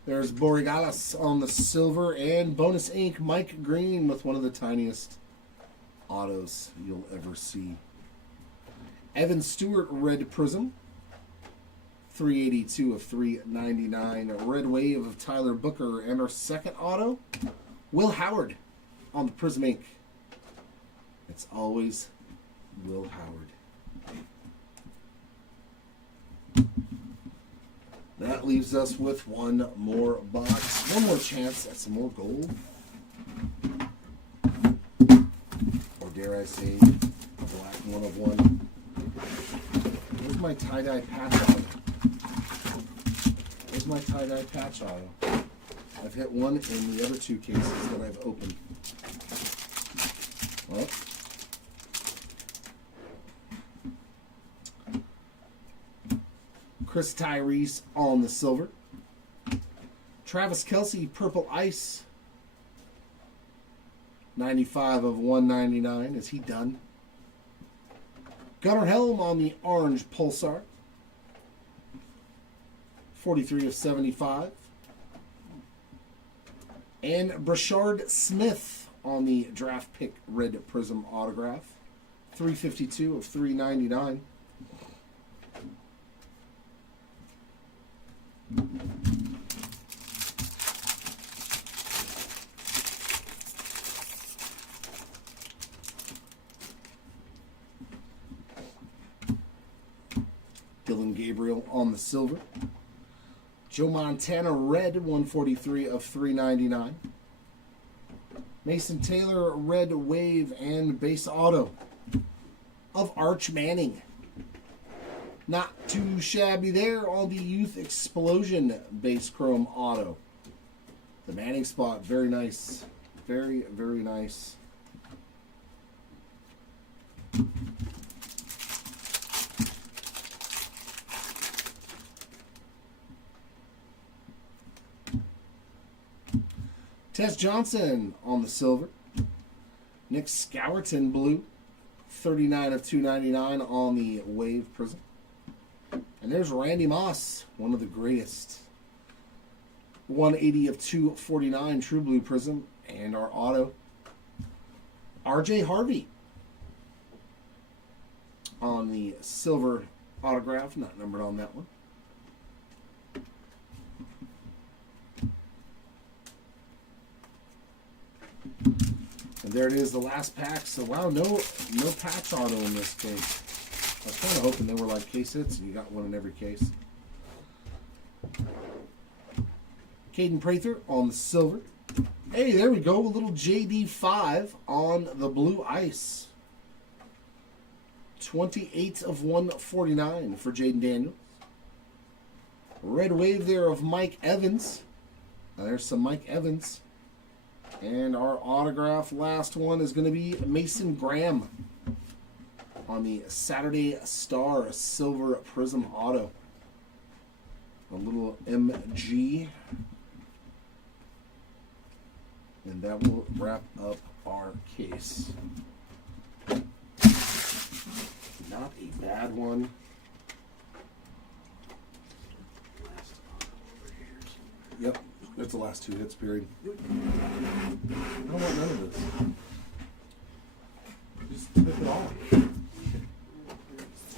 There's Borigalis on the silver and bonus ink Mike Green with one of the tiniest autos you'll ever see. Evan Stewart red Prizm. 382 of 399. A red wave of Tyler Booker. And our second auto, Will Howard on the Prizm ink. It's always Will Howard. That leaves us with one more box. One more chance at some more gold. Or dare I say, a black one of one. Where's my tie-dye patch auto? Where's my tie-dye patch auto? I've hit one in the other two cases that I've opened. Well, Chris Tyrese on the silver. Travis Kelce, purple ice. 95 of 199. Is he done? Gunnar Helm on the orange Pulsar. 43 of 75. And Brashard Smith on the draft pick red Prizm autograph. 352 of 399. Dylan Gabriel on the silver. Joe Montana red, 143 of 399. Mason Taylor red wave and base auto of Arch Manning. Not too shabby there on the Youth Explosion base chrome auto. The Manning spot, very nice. Very, very nice. Tess Johnson on the silver. Nick Scowerton blue. 39 of 299 on the Wave Prizm. And there's Randy Moss, one of the greatest. 180 of 249 True Blue Prizm. And our auto, RJ Harvey on the silver autograph, not numbered on that one. And there it is, the last pack. So wow, no patch auto in this case. I was kind of hoping they were like case hits and you got one in every case. Caden Prather on the silver. Hey, there we go, a little JD5 on the blue ice. 28 of 149 for Jaden Daniels. Red wave there of Mike Evans. There's some Mike Evans. And our autograph, last one, is going to be Mason Graham on the Saturday Star Silver Prizm Auto. A little MG. And that will wrap up our case. Not a bad one. Yep, that's the last two hits, period. I don't want none of this. Just take it all.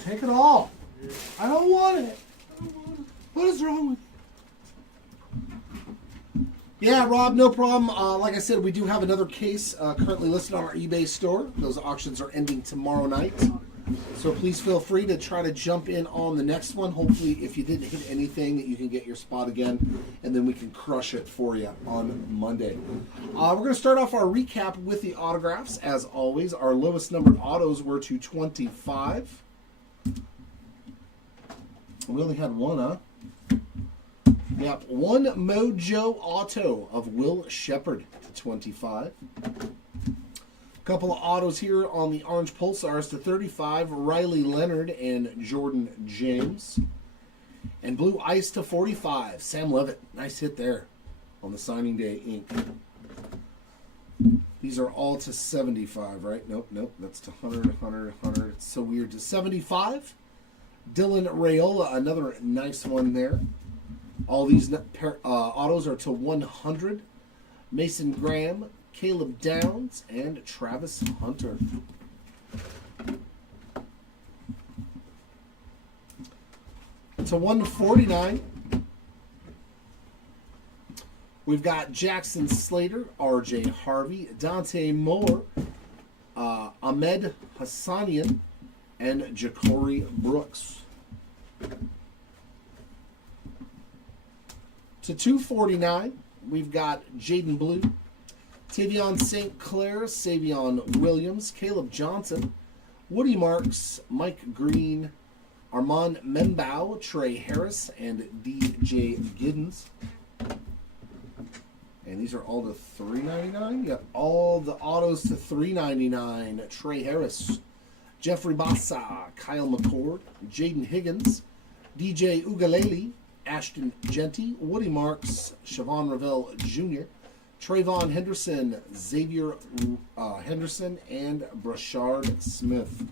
Take it all. I don't want it. What is wrong with you? Yeah, Rob, no problem. Like I said, we do have another case currently listed on our eBay store. Those auctions are ending tomorrow night. So please feel free to try to jump in on the next one. Hopefully, if you didn't hit anything, you can get your spot again, and then we can crush it for you on Monday. We're going to start off our recap with the autographs. As always, our lowest numbered autos were to 25. We only had one, huh? Yep, one Mojo Auto of Will Shepard to 25. Couple of autos here on the Orange Pulsars to 35. Riley Leonard and Jordan James. And Blue Ice to 45. Sam Levitt. Nice hit there on the signing day ink. These are all to 75, right? Nope. That's to 100, 100, 100. It's so weird. To 75. Dylan Raiola, another nice one there. All these autos are to 100. Mason Graham, Caleb Downs, and Travis Hunter. To 149, we've got Jackson Slater, RJ Harvey, Dante Moore, Ahmed Hassanian, and Ja'Cory Brooks. To 249, we've got Jaden Blue, Tavion St. Clair, Savion Williams, Caleb Johnson, Woody Marks, Mike Green, Armand Membao, Trey Harris, and DJ Giddens. And these are all to $3.99. You got all the autos to $3.99. Trey Harris, Jeffrey Bassa, Kyle McCord, Jaden Higgins, DJ Ugalele, Ashton Genty, Woody Marks, Siobhan Ravel Jr., Trayvon Henderson, Xavier Henderson, and Brashard Smith.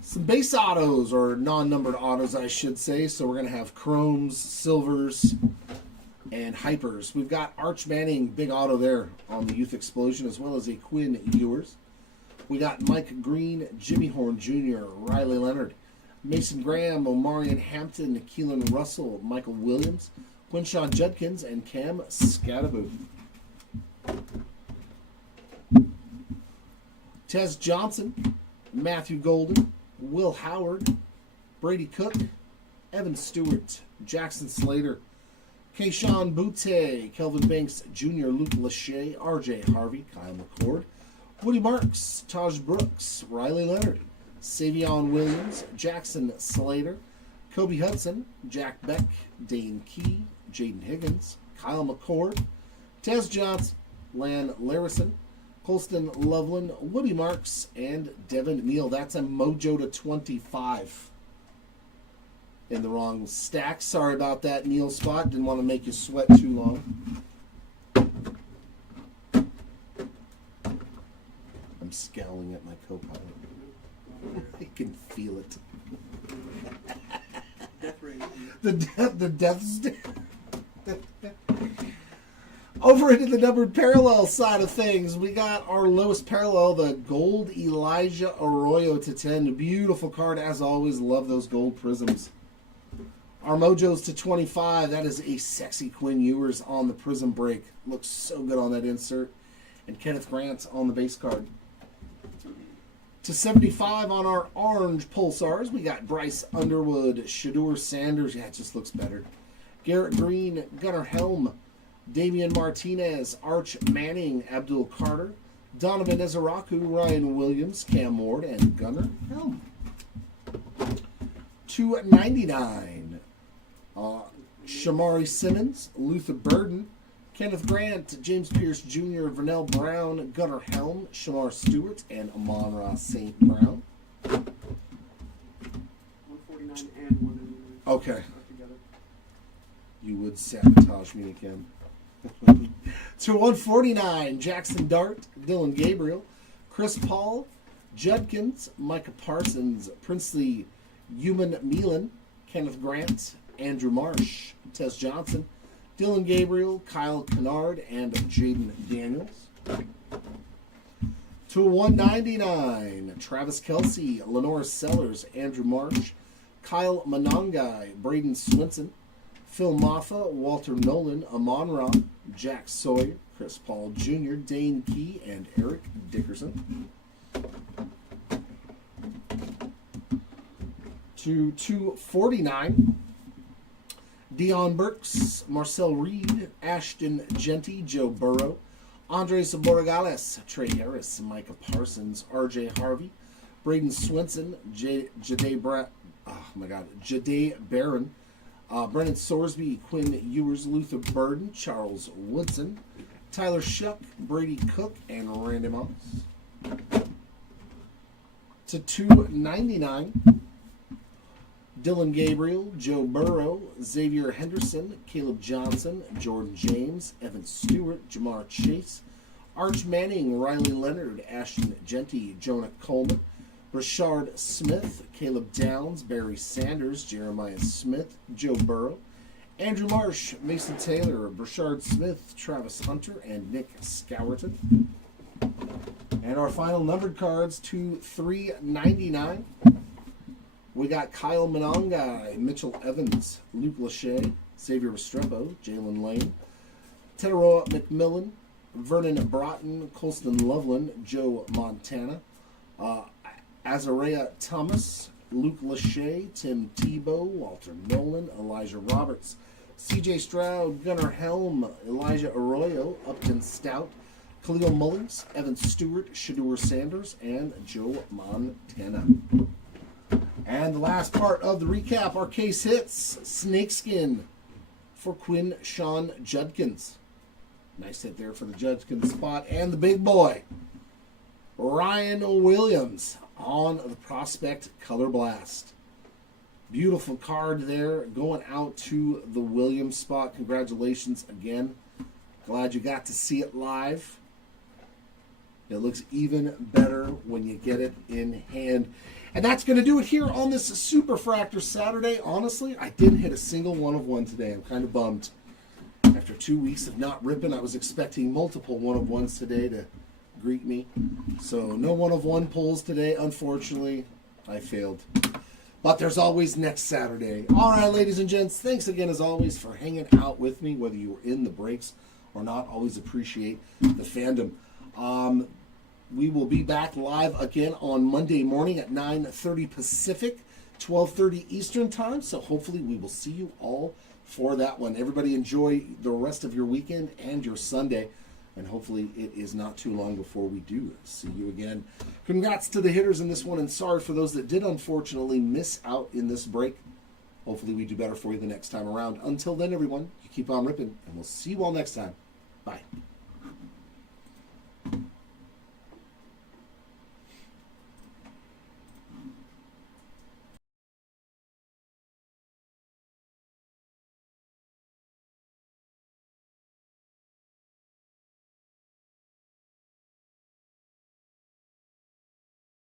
Some base autos, or non-numbered autos, I should say. So we're going to have chromes, silvers, And Hypers. We've got Arch Manning, big auto there on the Youth Explosion, as well as a Quinn Ewers. We got Mike Green, Jimmy Horn Jr., Riley Leonard, Mason Graham, Omarion Hampton, Keelan Russell, Michael Williams, Quinshawn Judkins, and Cam Scatterbo. Tez Johnson, Matthew Golden, Will Howard, Brady Cook, Evan Stewart, Jackson Slater, Keyshawn Butte, Kelvin Banks Jr., Luke Lachey, RJ Harvey, Kyle McCord, Woody Marks, Taj Brooks, Riley Leonard, Savion Williams, Jackson Slater, Kobe Hudson, Jack Beck, Dane Key, Jaden Higgins, Kyle McCord, Tez Johnson, Lan Larison, Colston Loveland, Woody Marks, and Devin Neal. That's a Mojo to 25. In the wrong stack. Sorry about that, Neil spot. Didn't want to make you sweat too long. I'm scowling at my co-pilot. I can feel it. The death stare. Over into the numbered parallel side of things, we got our lowest parallel, the gold Elijah Arroyo to 10. Beautiful card as always. Love those gold prisms. Our Mojos to 25. That is a sexy Quinn Ewers on the Prizm break. Looks so good on that insert. And Kenneth Grant on the base card. To 75 on our orange Pulsars, we got Bryce Underwood, Shedeur Sanders. Yeah, it just looks better. Garrett Green, Gunnar Helm, Damian Martinez, Arch Manning, Abdul Carter, Donovan Ezeraku, Ryan Williams, Cam Ward, and Gunnar Helm. To 99. Shamari Simmons, Luther Burden, Kenneth Grant, James Pierce Jr., Vernell Brown, Gunnar Helm, Shamar Stewart, and Amon-Ra St. Brown. 149 and 1. Okay. You would sabotage me again. To 149, Jackson Dart, Dylan Gabriel, Chris Paul, Judkins, Micah Parsons, Princely Human Meelan, Kenneth Grant, Andrew Marsh, Tess Johnson, Dylan Gabriel, Kyle Kennard, and Jaden Daniels. To 199, Travis Kelce, Lenore Sellers, Andrew Marsh, Kyle Monangai, Braden Swinson, Phil Maffa, Walter Nolan, Amon-Ra, Jack Sawyer, Chris Paul Jr., Dane Key, and Eric Dickerson. To 249, Dion Burks, Marcel Reed, Ashton Genty, Joe Burrow, Andres Borregales, Trey Harris, Micah Parsons, RJ Harvey, Braden Swinson, Jade Barron, Brennan Sorsby, Quinn Ewers, Luther Burden, Charles Woodson, Tyler Shuck, Brady Cook, and Randy Moss. To 299, Dylan Gabriel, Joe Burrow, Xavier Henderson, Caleb Johnson, Jordan James, Evan Stewart, Jamar Chase, Arch Manning, Riley Leonard, Ashton Genty, Jonah Coleman, Rashard Smith, Caleb Downs, Barry Sanders, Jeremiah Smith, Joe Burrow, Andrew Marsh, Mason Taylor, Brashard Smith, Travis Hunter, and Nick Scowerton. And our final numbered cards to 399. We got Kyle Monangai, Mitchell Evans, Luke Lachey, Xavier Restrepo, Jalen Lane, Teteroa McMillan, Vernon Broughton, Colston Loveland, Joe Montana, Azariah Thomas, Luke Lachey, Tim Tebow, Walter Nolan, Elijah Roberts, CJ Stroud, Gunnar Helm, Elijah Arroyo, Upton Stout, Khalil Mullins, Evan Stewart, Shedeur Sanders, and Joe Montana. And the last part of the recap, our case hits, Snakeskin for Quinshawn Judkins. Nice hit there for the Judkins spot. And the big boy, Ryan Williams on the Prospect Color Blast. Beautiful card there going out to the Williams spot. Congratulations again. Glad you got to see it live. It looks even better when you get it in hand. And that's going to do it here on this Super Fractor Saturday. Honestly, I didn't hit a single one of one today. I'm kind of bummed. After 2 weeks of not ripping. I was expecting multiple one-of-ones today to greet me. So no one-of-one pulls today, unfortunately. I failed. But there's always next Saturday. All right, ladies and gents, thanks again as always for hanging out with me, whether you were in the breaks or not. Always appreciate the fandom. We will be back live again on Monday morning at 9:30 Pacific, 12:30 Eastern time. So hopefully we will see you all for that one. Everybody enjoy the rest of your weekend and your Sunday. And hopefully it is not too long before we do see you again. Congrats to the hitters in this one, and sorry for those that did unfortunately miss out in this break. Hopefully we do better for you the next time around. Until then, everyone, you keep on ripping, and we'll see you all next time. Bye.